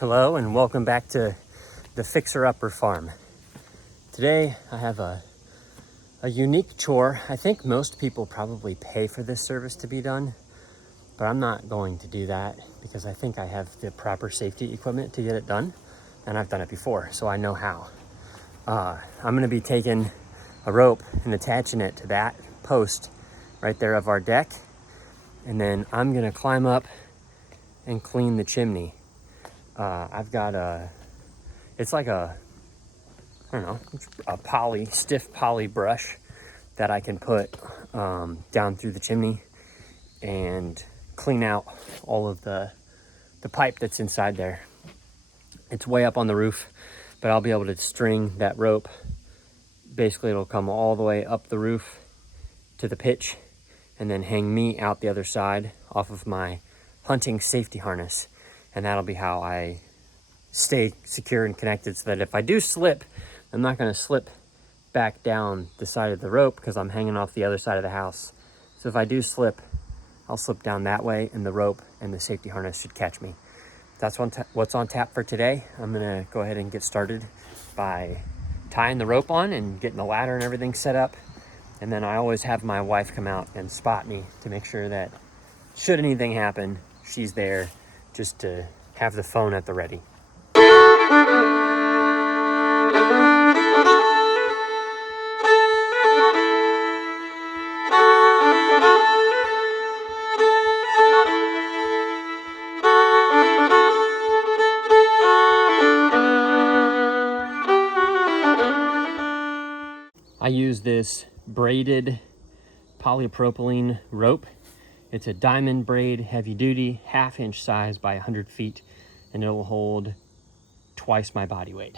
Hello and welcome back to the Fixer Upper Farm. Today I have a unique chore. I think most people probably pay for this service to be done, but I'm not going to do that because I think I have the proper safety equipment to get it done, and I've done it before, so I know how. I'm going to be taking a rope and attaching it to that post right there of our deck, and then I'm going to climb up and clean the chimney. I've got it's like a stiff poly brush that I can put down through the chimney and clean out all of the pipe that's inside there. It's way up on the roof, but I'll be able to string that rope. Basically, it'll come all the way up the roof to the pitch and then hang me out the other side off of my hunting safety harness. And that'll be how I stay secure and connected, so that if I do slip, I'm not going to slip back down the side of the rope because I'm hanging off the other side of the house. So if I do slip, I'll slip down that way, and the rope and the safety harness should catch me. That's what's on tap for today. I'm going to go ahead and get started by tying the rope on and getting the ladder and everything set up. And then I always have my wife come out and spot me to make sure that should anything happen, she's there just to have the phone at the ready. I use this braided polypropylene rope. It's a diamond braid, heavy duty, 1/2 inch size by 100 feet, and it'll hold twice my body weight.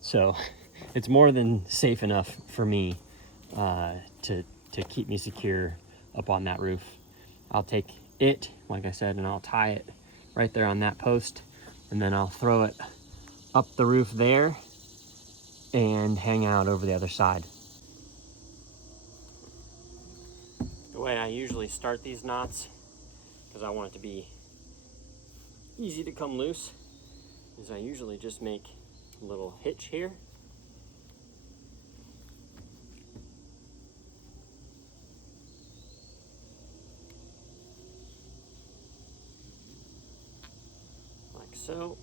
So it's more than safe enough for me to keep me secure up on that roof. I'll take it, like I said, and I'll tie it right there on that post, and then I'll throw it up the roof there and hang out over the other side. The way I usually start these knots, because I want it to be easy to come loose, is I usually just make a little hitch here. Like so.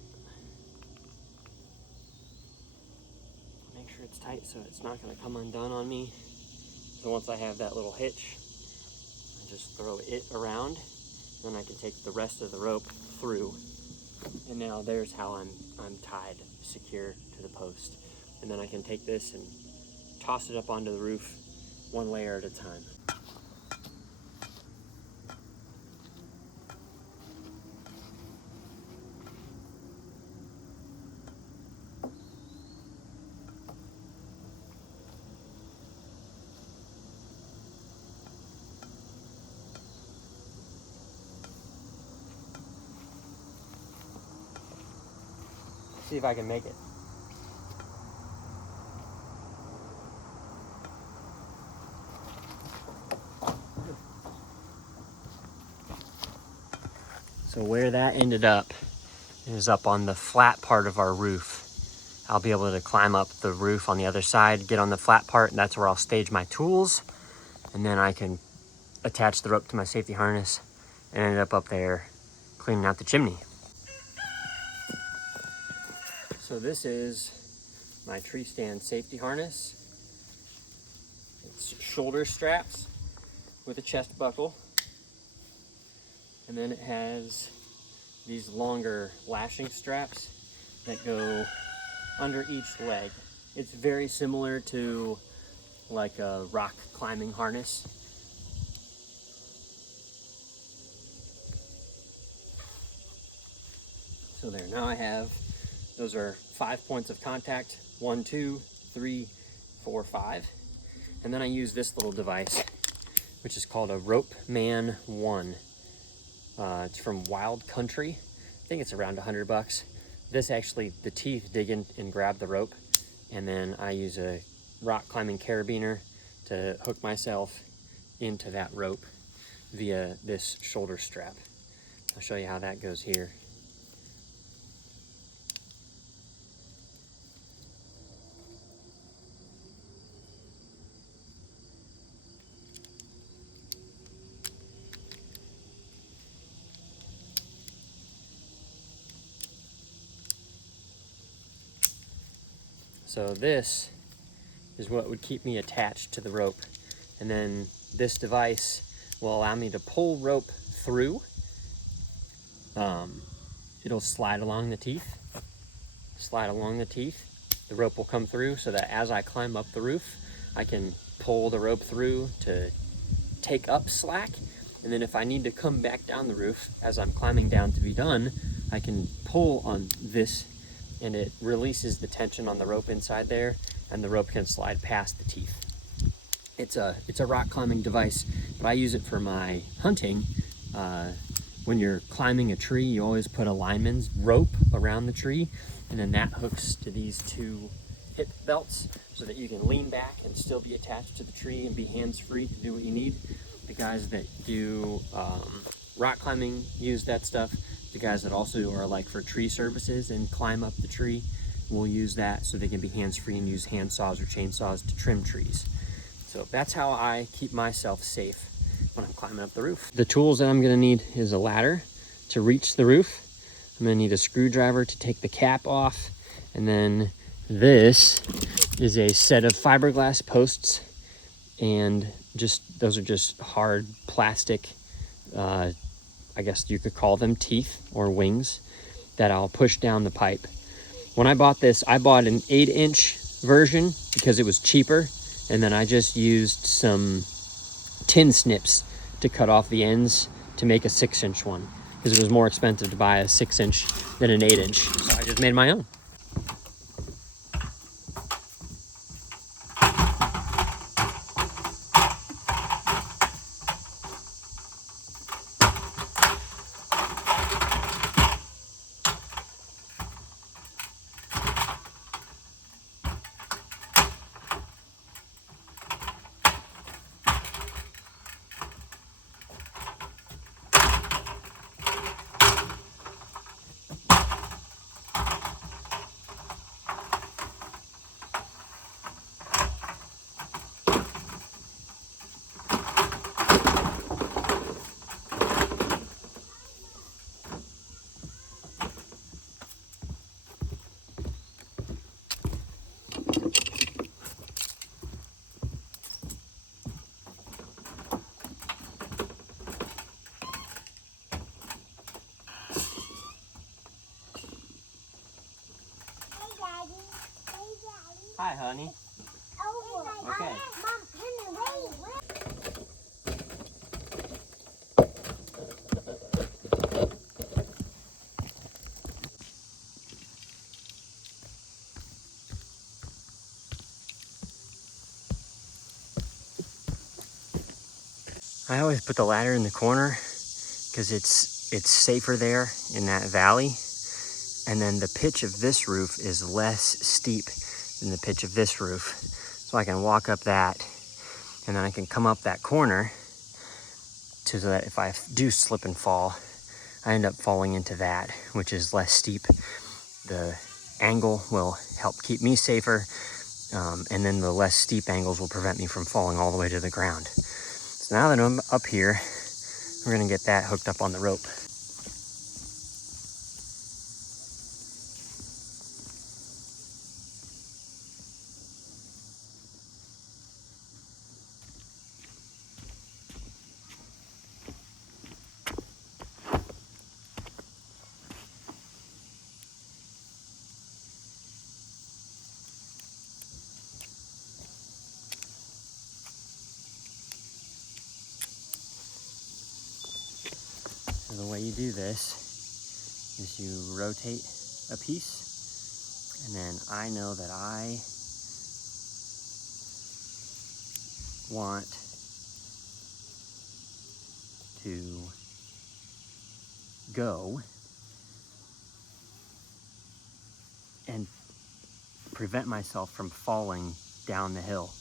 Make sure it's tight so it's not going to come undone on me. So once I have that little hitch, I just throw it around, then I can take the rest of the rope through. And now there's how I'm tied secure to the post. And then I can take this and toss it up onto the roof one layer at a time. See if I can make it. So where that ended up is up on the flat part of our roof. I'll be able to climb up the roof on the other side, get on the flat part, and that's where I'll stage my tools. And then I can attach the rope to my safety harness and end up there cleaning out the chimney. So this is my tree stand safety harness. It's shoulder straps with a chest buckle. And then it has these longer lashing straps that go under each leg. It's very similar to like a rock climbing harness. So there, now I have, those are 5 points of contact, 1, 2, 3, 4, 5. And then I use this little device, which is called a Rope Man 1. It's from Wild Country. I think it's around $100. This actually, the teeth dig in and grab the rope, and then I use a rock climbing carabiner to hook myself into that rope via this shoulder strap. I'll show you how that goes here. So this is what would keep me attached to the rope. And then this device will allow me to pull rope through. It'll slide along the teeth. The rope will come through so that as I climb up the roof, I can pull the rope through to take up slack. And then if I need to come back down the roof as I'm climbing down to be done, I can pull on this and it releases the tension on the rope inside there, and the rope can slide past the teeth. It's a rock climbing device, but I use it for my hunting. When you're climbing a tree, you always put a lineman's rope around the tree, and then that hooks to these two hip belts so that you can lean back and still be attached to the tree and be hands-free to do what you need. The guys that do rock climbing use that stuff. The guys that also are like for tree services and climb up the tree will use that so they can be hands-free and use hand saws or chainsaws to trim trees. So that's how I keep myself safe when I'm climbing up the roof. The tools that I'm gonna need is a ladder to reach the roof. I'm gonna need a screwdriver to take the cap off. And then this is a set of fiberglass posts, and those are just hard plastic, I guess you could call them teeth or wings, that I'll push down the pipe. When I bought this, I bought an 8-inch version because it was cheaper, and then I just used some tin snips to cut off the ends to make a 6-inch one, because it was more expensive to buy a 6-inch than an 8-inch. So I just made my own. Hi, honey. Okay. I always put the ladder in the corner because it's safer there in that valley. And then the pitch of this roof is less steep than the pitch of this roof. So I can walk up that, and then I can come up that corner so that if I do slip and fall, I end up falling into that, which is less steep. The angle will help keep me safer, and then the less steep angles will prevent me from falling all the way to the ground. So now that I'm up here, we're gonna get that hooked up on the rope. So the way you do this is you rotate a piece, and then I know that I want to go and prevent myself from falling down the hill.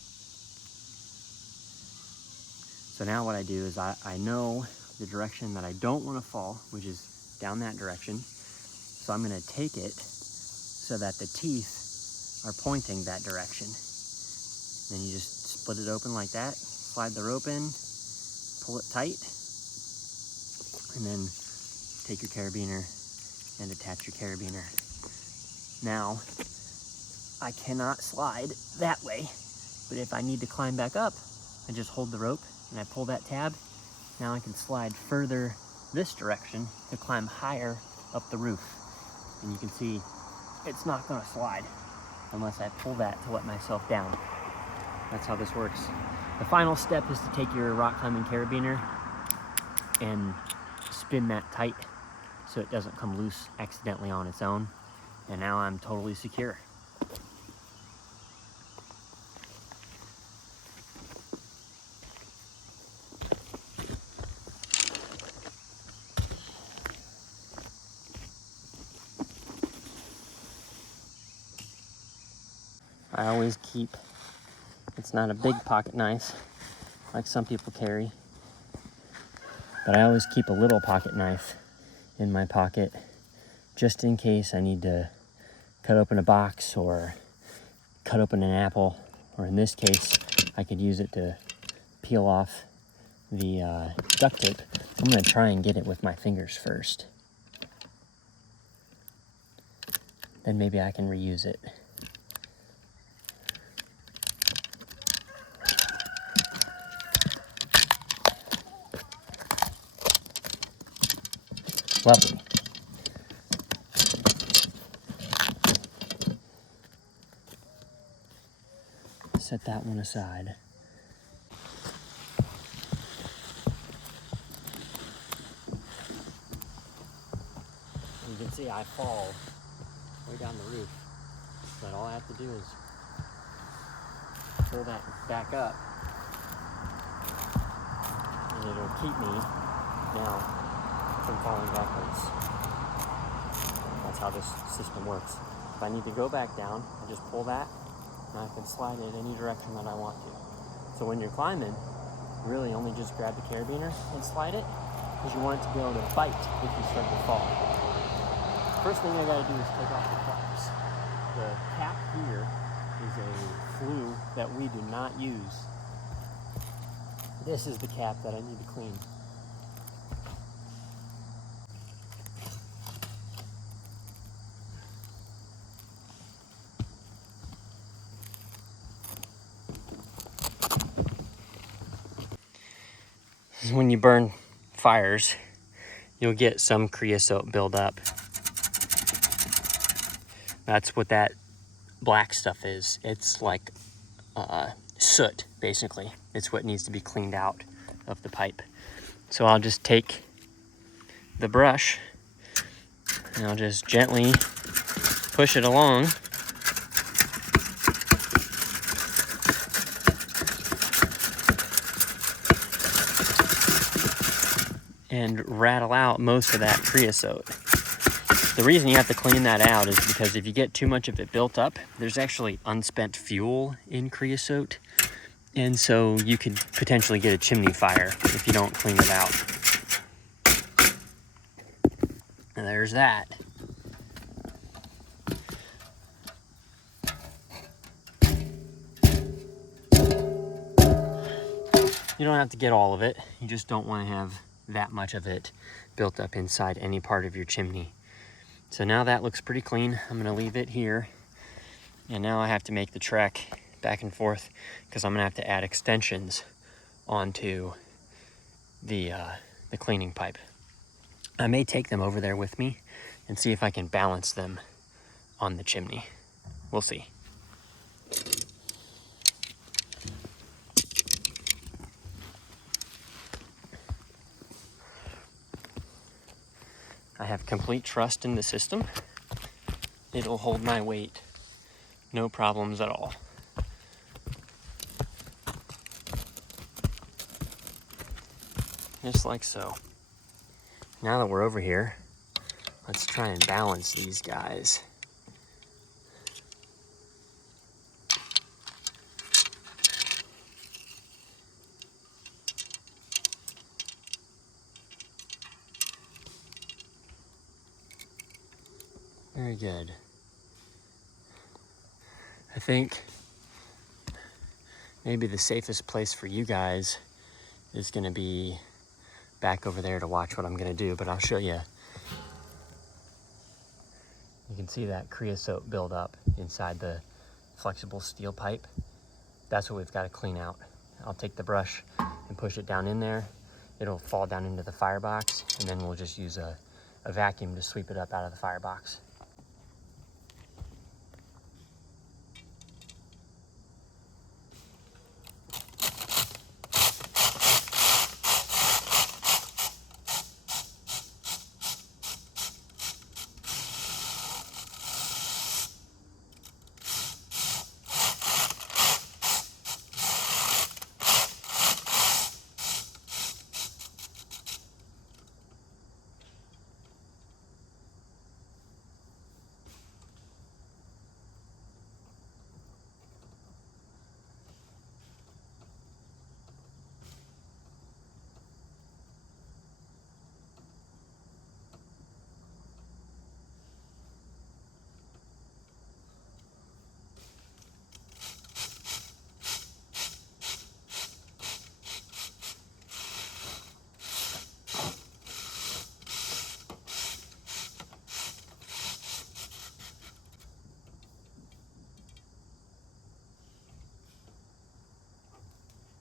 So now what I do is I know the direction that I don't want to fall, which is down that direction. So I'm going to take it so that the teeth are pointing that direction. Then you just split it open like that, slide the rope in, pull it tight, and then take your carabiner and attach your carabiner. Now, I cannot slide that way. But if I need to climb back up, I just hold the rope and I pull that tab. Now I can slide further this direction to climb higher up the roof. And you can see it's not gonna slide unless I pull that to let myself down. That's how this works. The final step is to take your rock climbing carabiner and spin that tight so it doesn't come loose accidentally on its own. And now I'm totally secure. I always keep, it's not a big pocket knife like some people carry, but I always keep a little pocket knife in my pocket just in case I need to cut open a box or cut open an apple, or in this case, I could use it to peel off the duct tape. I'm gonna try and get it with my fingers first. Then maybe I can reuse it. Lovely. Set that one aside. You can see I fall way down the roof, but all I have to do is pull that back up and it'll keep me now from falling backwards. That's how this system works. If I need to go back down, I just pull that and I can slide it any direction that I want to. So when you're climbing, really only just grab the carabiner and slide it, because you want it to be able to bite if you start to fall. First thing I gotta do is take off the caps. The cap here is a flue that we do not use. This is the cap that I need to clean. When you burn fires, you'll get some creosote buildup. That's what that black stuff is. It's like soot, basically. It's what needs to be cleaned out of the pipe. So I'll just take the brush and I'll just gently push it along. And rattle out most of that creosote. The reason you have to clean that out is because if you get too much of it built up, there's actually unspent fuel in creosote. And so you could potentially get a chimney fire if you don't clean it out. And there's that. You don't have to get all of it. You just don't want to have that much of it built up inside any part of your chimney. So now that looks pretty clean. I'm gonna leave it here. And now I have to make the trek back and forth because I'm gonna have to add extensions onto the cleaning pipe. I may take them over there with me and see if I can balance them on the chimney. We'll see. I have complete trust in the system. It'll hold my weight, no problems at all. Just like so. Now that we're over here, let's try and balance these guys. Very good. I think maybe the safest place for you guys is gonna be back over there to watch what I'm gonna do, but I'll show you. You can see that creosote build up inside the flexible steel pipe. That's what we've got to clean out. I'll take the brush and push it down in there. It'll fall down into the firebox, and then we'll just use a vacuum to sweep it up out of the firebox.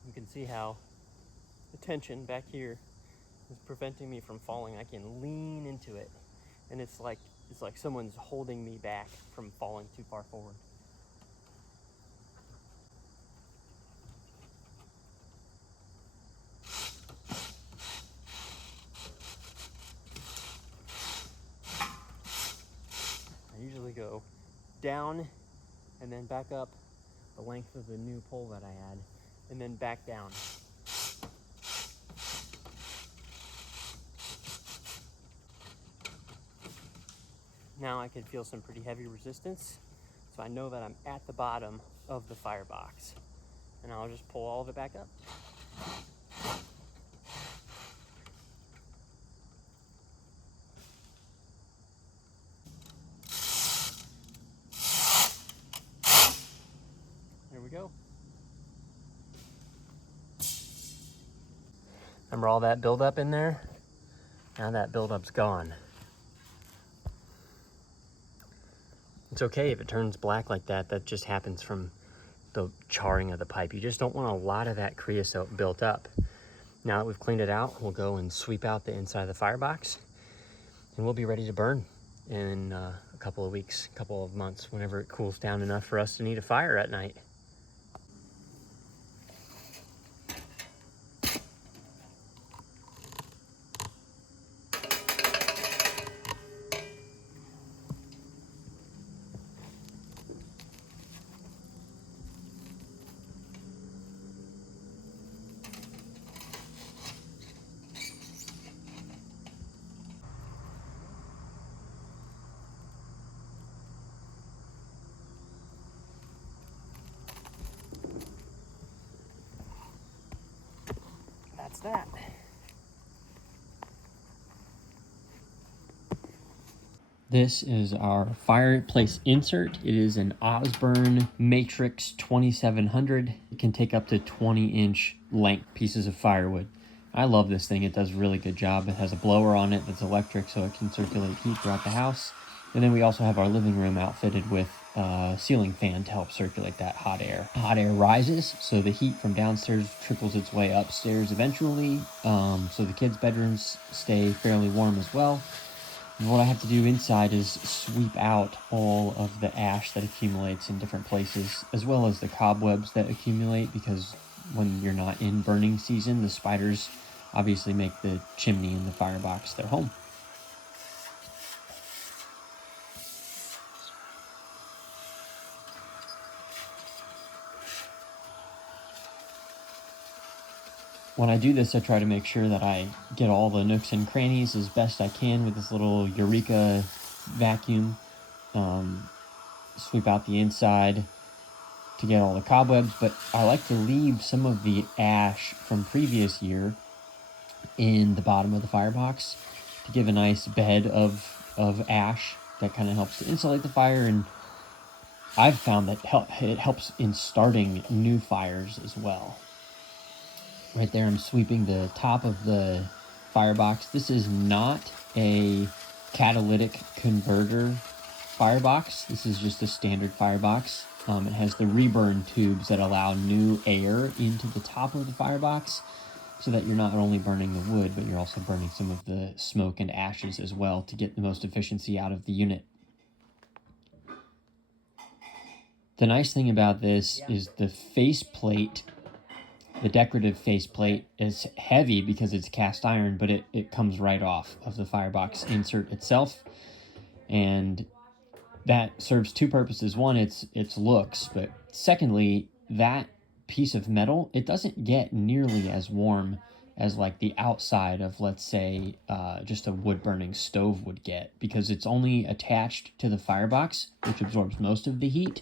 You can see how the tension back here is preventing me from falling. I can lean into it, and it's like someone's holding me back from falling too far forward. I usually go down and then back up the length of the new pole that I had, and then back down. Now I can feel some pretty heavy resistance, so I know that I'm at the bottom of the firebox, and I'll just pull all of it back up. There we go. Remember all that buildup in there? Now that buildup's gone. It's okay if it turns black like that. That just happens from the charring of the pipe. You just don't want a lot of that creosote built up. Now that we've cleaned it out, we'll go and sweep out the inside of the firebox, and we'll be ready to burn in a couple of weeks, couple of months, whenever it cools down enough for us to need a fire at night. That's that. This is our fireplace insert. It is an Osborne Matrix 2700. It can take up to 20-inch length pieces of firewood. I love this thing. It does a really good job. It has a blower on it that's electric, so it can circulate heat throughout the house. And then we also have our living room outfitted with a ceiling fan to help circulate that hot air. Hot air rises, so the heat from downstairs trickles its way upstairs eventually, so the kids' bedrooms stay fairly warm as well. And what I have to do inside is sweep out all of the ash that accumulates in different places, as well as the cobwebs that accumulate, because when you're not in burning season, the spiders obviously make the chimney and the firebox their home. When I do this, I try to make sure that I get all the nooks and crannies as best I can with this little Eureka vacuum. Sweep out the inside to get all the cobwebs, but I like to leave some of the ash from previous year in the bottom of the firebox to give a nice bed of ash that kind of helps to insulate the fire. And I've found that it helps in starting new fires as well. Right there, I'm sweeping the top of the firebox. This is not a catalytic converter firebox. This is just a standard firebox. It has the reburn tubes that allow new air into the top of the firebox, so that you're not only burning the wood, but you're also burning some of the smoke and ashes as well to get the most efficiency out of the unit. The nice thing about this is the faceplate, the decorative faceplate, is heavy because it's cast iron, but it comes right off of the firebox insert itself. And that serves two purposes. One, it's looks, but secondly, that piece of metal, it doesn't get nearly as warm as like the outside of, let's say, just a wood burning stove would get, because it's only attached to the firebox, which absorbs most of the heat,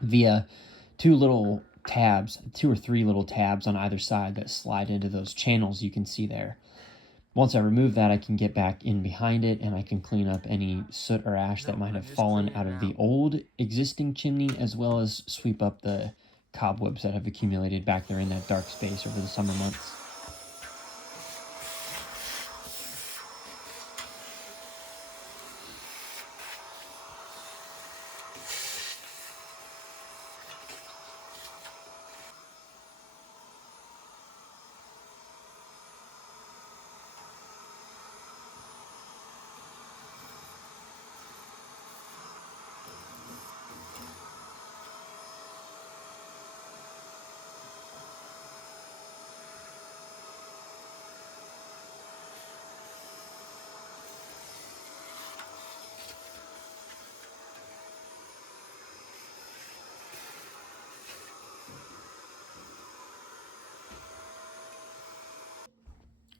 via two or three little tabs on either side that slide into those channels you can see there. Once I remove that, I can get back in behind it and I can clean up any soot or ash that might have fallen out of the old existing chimney, as well as sweep up the cobwebs that have accumulated back there in that dark space over the summer months.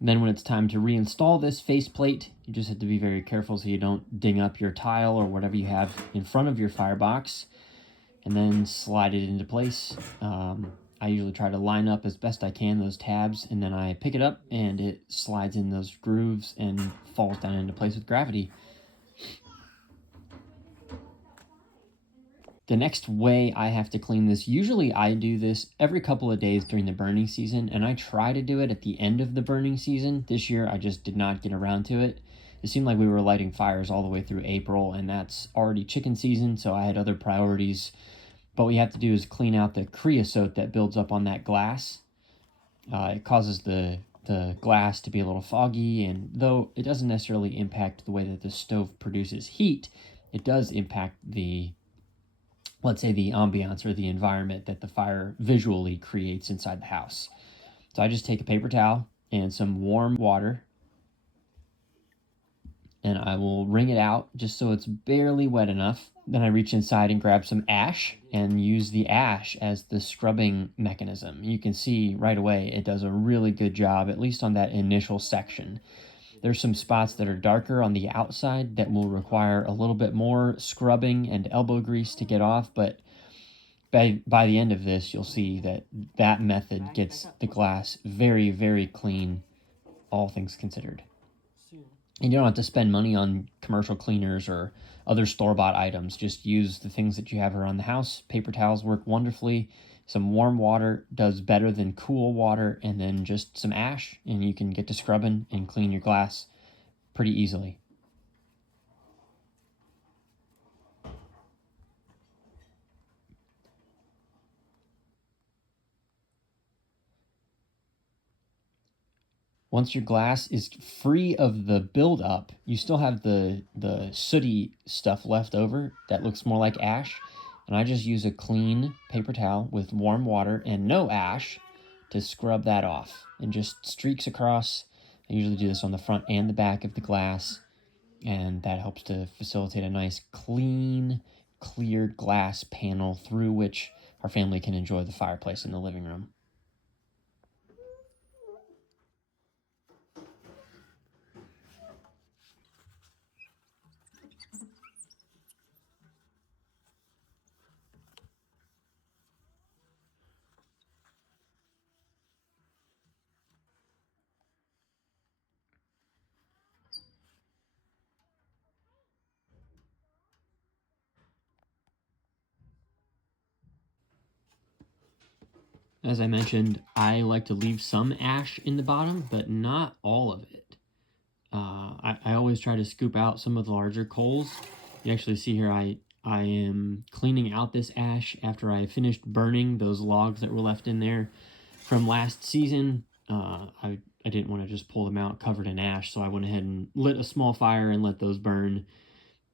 Then when it's time to reinstall this faceplate, you just have to be very careful so you don't ding up your tile or whatever you have in front of your firebox, and then slide it into place. I usually try to line up as best I can those tabs, and then I pick it up and it slides in those grooves and falls down into place with gravity. The next way I have to clean this, usually I do this every couple of days during the burning season, and I try to do it at the end of the burning season. This year I just did not get around to it. It seemed like we were lighting fires all the way through April, and that's already chicken season, so I had other priorities. But what you have to do is clean out the creosote that builds up on that glass. It causes the glass to be a little foggy, and though it doesn't necessarily impact the way that the stove produces heat, it does impact the, let's say, the ambiance or the environment that the fire visually creates inside the house. So I just take a paper towel and some warm water, and I will wring it out just so it's barely wet enough. Then I reach inside and grab some ash and use the ash as the scrubbing mechanism. You can see right away it does a really good job, at least on that initial section. There's some spots that are darker on the outside that will require a little bit more scrubbing and elbow grease to get off, but by the end of this, you'll see that that method gets the glass very, very clean, all things considered. And you don't have to spend money on commercial cleaners or other store-bought items. Just use the things that you have around the house. Paper towels work wonderfully. Some warm water does better than cool water, and then just some ash, and you can get to scrubbing and clean your glass pretty easily. Once your glass is free of the buildup, you still have the sooty stuff left over that looks more like ash. And I just use a clean paper towel with warm water and no ash to scrub that off. And just streaks across. I usually do this on the front and the back of the glass. And that helps to facilitate a nice, clean, cleared glass panel through which our family can enjoy the fireplace in the living room. As I mentioned, I like to leave some ash in the bottom, but not all of it. I always try to scoop out some of the larger coals. You actually see here I I am cleaning out this ash after I finished burning those logs that were left in there from last season. I didn't want to just pull them out covered in ash, so I went ahead and lit a small fire and let those burn.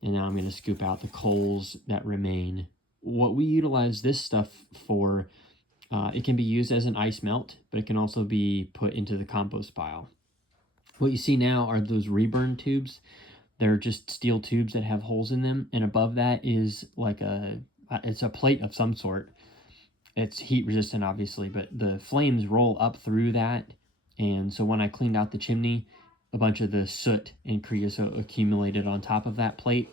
And now I'm going to scoop out the coals that remain. What we utilize this stuff for, it can be used as an ice melt, but it can also be put into the compost pile. What you see now are those reburn tubes. They're just steel tubes that have holes in them, and above that is like it's a plate of some sort. It's heat resistant, obviously, but the flames roll up through that. And so when I cleaned out the chimney, a bunch of the soot and creosote accumulated on top of that plate.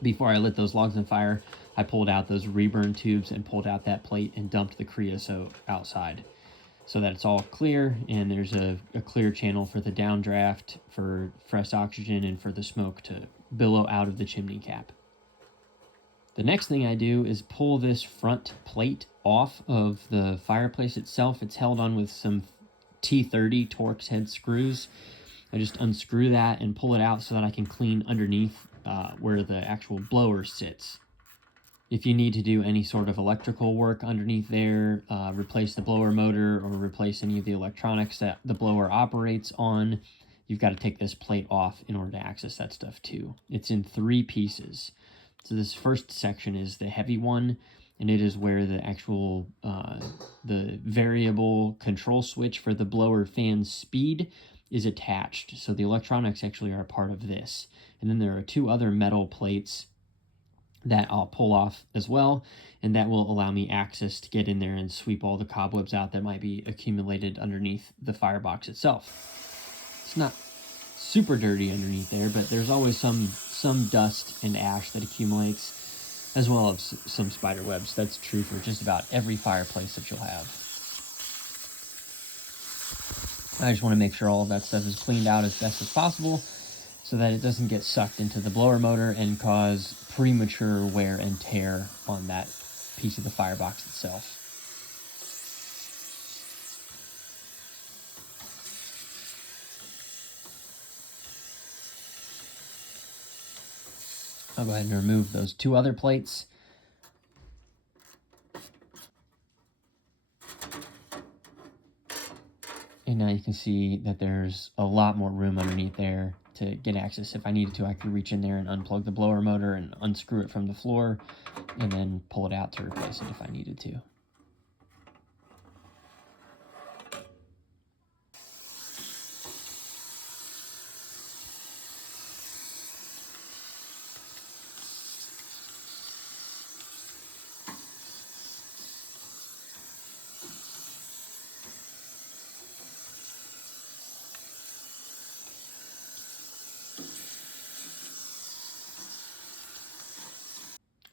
Before I lit those logs on fire, I pulled out those reburn tubes and pulled out that plate and dumped the creosote outside so that it's all clear, and there's a clear channel for the downdraft, for fresh oxygen, and for the smoke to billow out of the chimney cap. The next thing I do is pull this front plate off of the fireplace itself. It's held on with some T30 Torx head screws. I just unscrew that and pull it out so that I can clean underneath where the actual blower sits. If you need to do any sort of electrical work underneath there, replace the blower motor or replace any of the electronics that the blower operates on, you've got to take this plate off in order to access that stuff too. It's in 3 pieces. So this first section is the heavy one, and it is where the actual, the variable control switch for the blower fan speed is attached. So the electronics actually are a part of this. And then there are 2 other metal plates that I'll pull off as well, and that will allow me access to get in there and sweep all the cobwebs out that might be accumulated underneath the firebox itself. It's not super dirty underneath there, but there's always some dust and ash that accumulates, as well as some spider webs. That's true for just about every fireplace that you'll have. I just want to make sure all of that stuff is cleaned out as best as possible so that it doesn't get sucked into the blower motor and cause premature wear and tear on that piece of the firebox itself. I'll go ahead and remove those 2 other plates. And now you can see that there's a lot more room underneath there to get access. If I needed to, I could reach in there and unplug the blower motor and unscrew it from the floor and then pull it out to replace it if I needed to.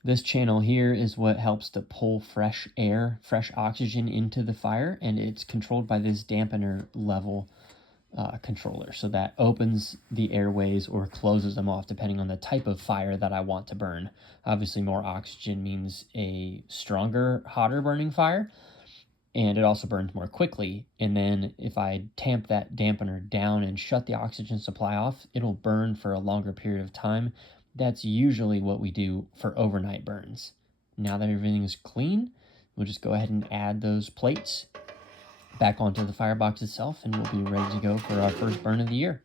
This channel here is what helps to pull fresh air, fresh oxygen into the fire, and it's controlled by this dampener level controller. So that opens the airways or closes them off depending on the type of fire that I want to burn. Obviously, more oxygen means a stronger, hotter burning fire, and it also burns more quickly. And then if I tamp that dampener down and shut the oxygen supply off, it'll burn for a longer period of time. That's usually what we do for overnight burns. Now that everything is clean, we'll just go ahead and add those plates back onto the firebox itself, and we'll be ready to go for our first burn of the year.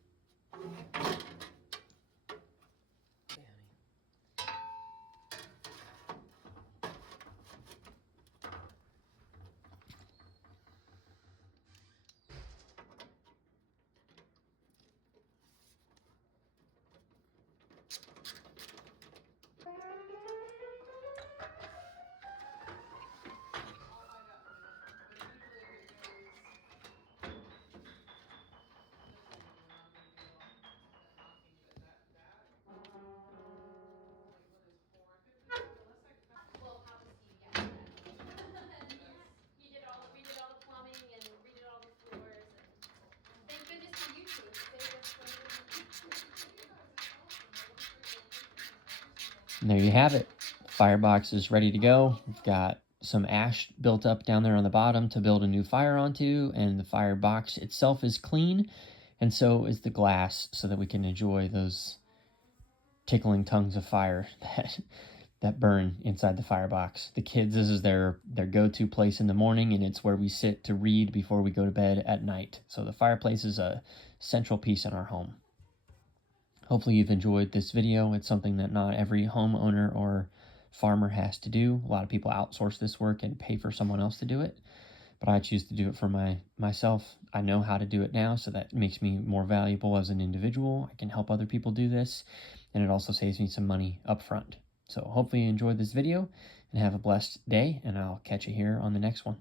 And there you have it. Firebox is ready to go. We've got some ash built up down there on the bottom to build a new fire onto, and the firebox itself is clean, and so is the glass, so that we can enjoy those tickling tongues of fire that that burn inside the firebox. The kids, this is their go-to place in the morning, and it's where we sit to read before we go to bed at night. So the fireplace is a central piece in our home. Hopefully you've enjoyed this video. It's something that not every homeowner or farmer has to do. A lot of people outsource this work and pay for someone else to do it, but I choose to do it for myself. I know how to do it now, so that makes me more valuable as an individual. I can help other people do this, and it also saves me some money up front. So hopefully you enjoyed this video and have a blessed day, and I'll catch you here on the next one.